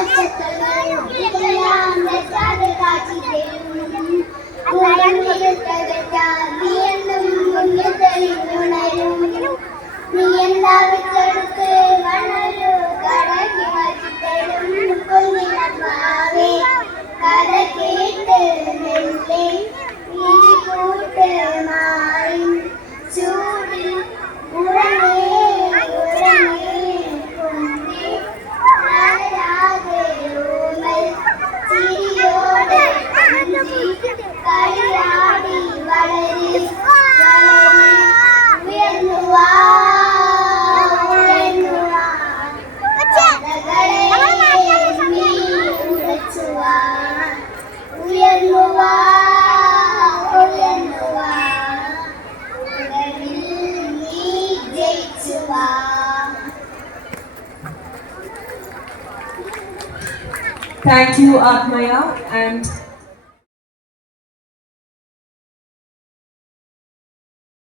നക്ഷത്രങ്ങളും ഇതെല്ലാം വെച്ചാതെ കാച്ചി തരും. നീ എന്നും മുന്നിൽ തെളിഞ്ഞുണരും. നീ എന്താ വിത്തെടുത്ത് മണലു കടക്കി മാറ്റിത്തരും. കുഞ്ഞിനമ്മാവേ കഥ കേട്ട് മെല്ലെ നീ കൂട്ട് മാറി ചൂടിൽ ഉറങ്ങേ ഉറങ്ങേ കുഞ്ഞേ ആരാതെ ഊമൽ ചിരിയോടെ കുഞ്ചി കളിയാടി വളരി വളരി ഉയർന്നു വാ ഉയർന്നു വാ കഥകളെ നീ ഉടച്ചു വാ ഉയർന്നു വാ ഉയർന്നു വാ ഉലകിൽ നീ ജയിച്ചു വാ. Thank you, Atmaya, and